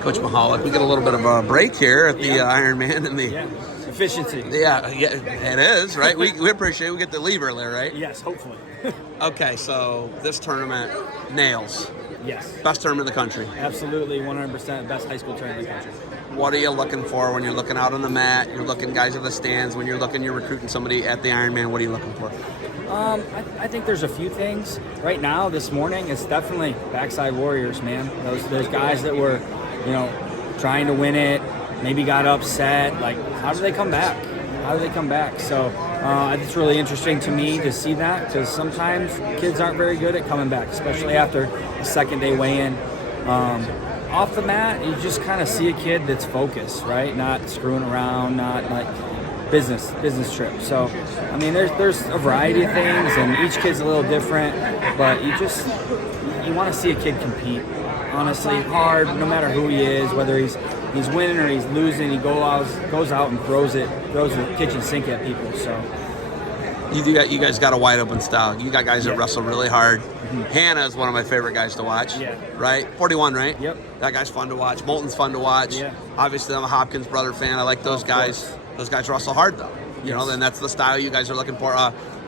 Coach Michalek. We get a little bit of a break here at the Ironman and the efficiency. Yeah, it is, right? We appreciate it. We get to leave earlier, right? Yes, hopefully. Okay, so this tournament nails. Yes. Best tournament in the country. Absolutely, 100% best high school tournament in the country. What are you looking for when you're looking out on the mat? You're looking guys in the stands. When you're recruiting somebody at the Ironman, what are you looking for? I think there's a few things. Right now, this morning, it's definitely backside warriors, man. Those guys that were, trying to win it, maybe got upset. Like, how do they come back? So it's really interesting to me to see that, because sometimes kids aren't very good at coming back, especially after a second day weigh-in. Off the mat, you just kind of see a kid that's focused, right? Not screwing around, not like business trip. So, I mean, there's a variety of things, and each kid's a little different, but you want to see a kid compete. Honestly, hard, no matter who he is, whether he's winning or he's losing, he goes out and throws the kitchen sink at people. So you guys got a wide open style. You got guys that wrestle really hard. Mm-hmm. Hannah is one of my favorite guys to watch. Yeah. Right? 41, right? Yep. That guy's fun to watch. Moulton's fun to watch. Yeah. Obviously, I'm a Hopkins brother fan. I like those guys. Course. Those guys wrestle hard, though. You know, and that's the style you guys are looking for.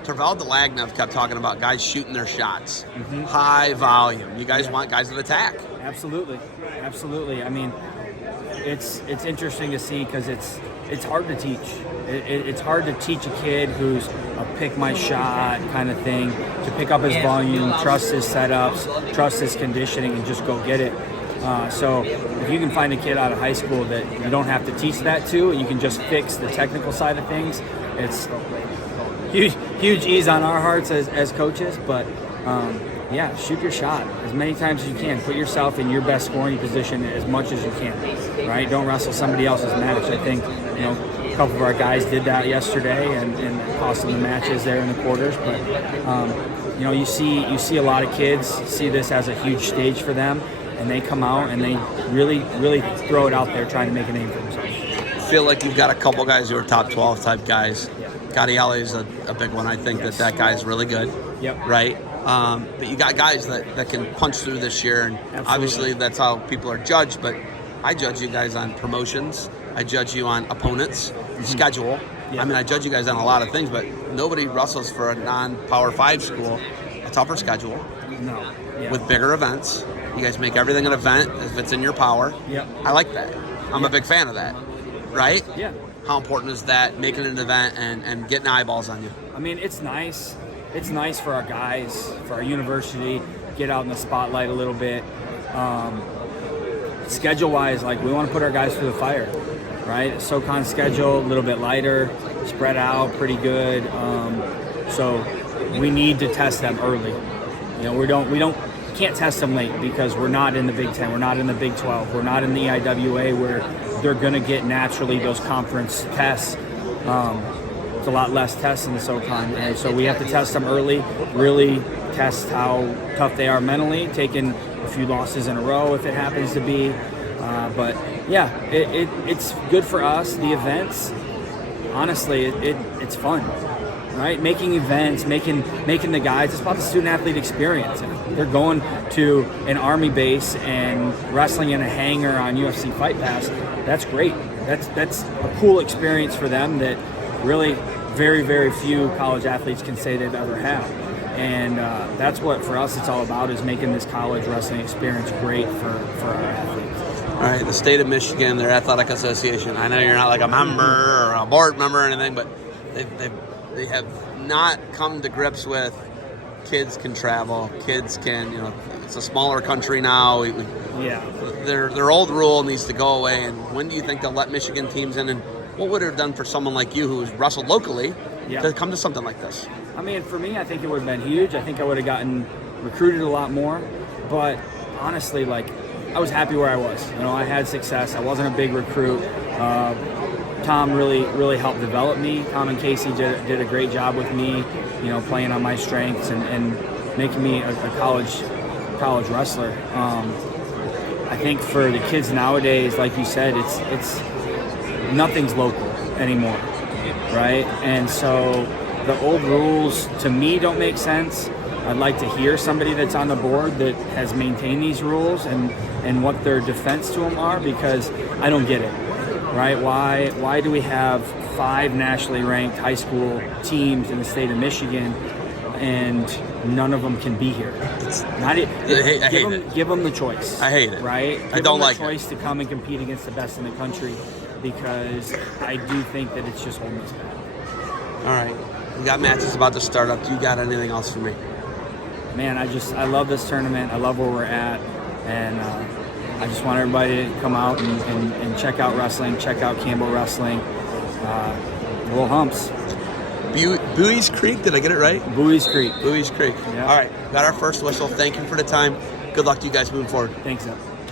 Tervel Delagnev kept talking about guys shooting their shots. Mm-hmm. High volume. You guys want guys that attack. Absolutely. I mean, it's interesting to see, because it's hard to teach. It's hard to teach a kid who's a pick my shot kind of thing to pick up his volume, trust his setups, trust his conditioning, and just go get it. So if you can find a kid out of high school that you don't have to teach that to, and you can just fix the technical side of things, it's huge ease on our hearts as coaches. But shoot your shot as many times as you can. Put yourself in your best scoring position as much as you can, right? Don't wrestle somebody else's match. I think, a couple of our guys did that yesterday and cost them the matches there in the quarters. But, you see a lot of kids see this as a huge stage for them, and they come out and they really, really throw it out there trying to make a name for themselves. I feel like you've got a couple guys who are top 12 type guys. Yeah. Gadiale is a big one. I think that guy's really good. Yep. Right? But you got guys that can punch through this year, and obviously that's how people are judged. But I judge you guys on promotions. I judge you on opponents, schedule. Yeah. I mean, I judge you guys on a lot of things, but nobody wrestles for a non-Power 5 school a tougher schedule. No. Yeah. With bigger events. You guys make everything an event if it's in your power. Yep. I like that. I'm a big fan of that. Right? Yeah. How important is that, making an event and getting eyeballs on you? I mean, it's nice. It's nice for our guys, for our university, get out in the spotlight a little bit. Schedule-wise, like, we want to put our guys through the fire, right? SoCon schedule, a little bit lighter, spread out, pretty good. So we need to test them early. We can't test them late, because we're not in the Big 10, we're not in the Big 12, we're not in the IWA, where they're going to get naturally those conference tests. It's a lot less tests in the SoCon, and so we have to test them early, really test how tough they are mentally, taking a few losses in a row if it happens to be. But yeah, it's good for us. The events, honestly, it's fun, right? Making events, making the guys. It's about the student-athlete experience. If they're going to an Army base and wrestling in a hangar on UFC Fight Pass, that's great. That's a cool experience for them that really very, very few college athletes can say they've ever had. And that's what, for us, it's all about, is making this college wrestling experience great for our athletes. All right, the state of Michigan, their athletic association. I know you're not like a member or a board member or anything, but they have not come to grips with kids can travel. Kids can, it's a smaller country now. Yeah. Their old rule needs to go away. And when do you think they'll let Michigan teams in? And what would it have done for someone like you who's wrestled locally to come to something like this? I mean, for me, I think it would have been huge. I think I would have gotten recruited a lot more. But honestly, I was happy where I was. I had success. I wasn't a big recruit. Tom really helped develop me. Tom and Casey did a great job with me, playing on my strengths and making me a college wrestler. I think for the kids nowadays, like you said, it's nothing's local anymore, right? And so the old rules to me don't make sense. I'd like to hear somebody that's on the board that has maintained these rules and what their defense to them are, because I don't get it, right? Why do we have 5 nationally ranked high school teams in the state of Michigan and none of them can be here? Give them the choice. I hate it. Right? I don't like it. Give them the choice to come and compete against the best in the country, because I do think that it's just holding us back. All right. We got matches about to start up. Do you got anything else for me? Man, I love this tournament. I love where we're at. And I just want everybody to come out and check out wrestling, check out Campbell Wrestling. Little humps. Bowie's Creek, did I get it right? Bowie's Creek. Bowie's Creek. Yeah. All right, got our first whistle. Thank you for the time. Good luck to you guys moving forward. Thanks, Ed.